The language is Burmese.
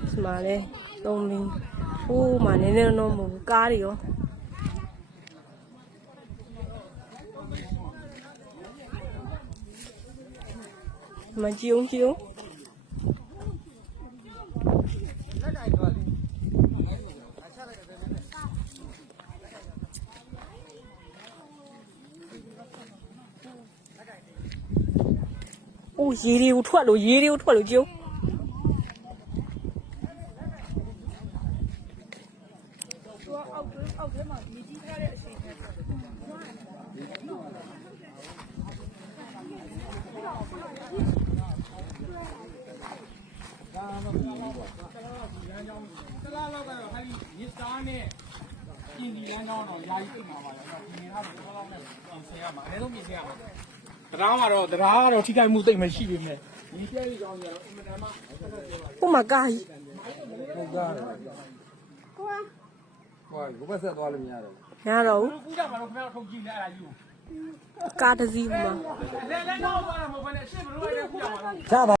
ဒီမှာလဲ3မင်းဟိုးမှာနည်းနည်းတော့မဟုတ်ဘူးကားတွေရောမကြည့်အောင်အိုးရေတွေကိုထွက်လို့ကြည့်အောက်ထဲမှာမြေကြီးထားတဲ့အချိန်နဲ့တလားလောက်ကတော့ဟာဒီရစ်သားနဲ့ပြင်ဒီလမ်းကြောင်းတော့ယာယီပြမှာပါရောဒီနေထားတော့လောက်နဲ့ဆင်ရမှာအဲဆုံးပြင်ဆင်ရမှာတရားကတော့ထိခိုက်မှုသိမ့်မရှိပေမဲ့ဒီကျဲကြီးကြောင်းကြတော့အင်မတန်မှ ဟိုမှာကားကြီး ဟုတ်ကားကိုဘက်ဆက်သွားလို့မရတော့ ရတော့ဘူး ကူးကြမှာတော့ခင်ဗျားတို့ထုတ်ကြည့်လဲအဲ့ဒါယူ ကားတစ်စီးမှာ လဲတော့သွားတာမဟုတ်ဘဲနဲ့အရှင်းဘလို့လိုက်တဲ့ကူးကြမှာလား ချပါ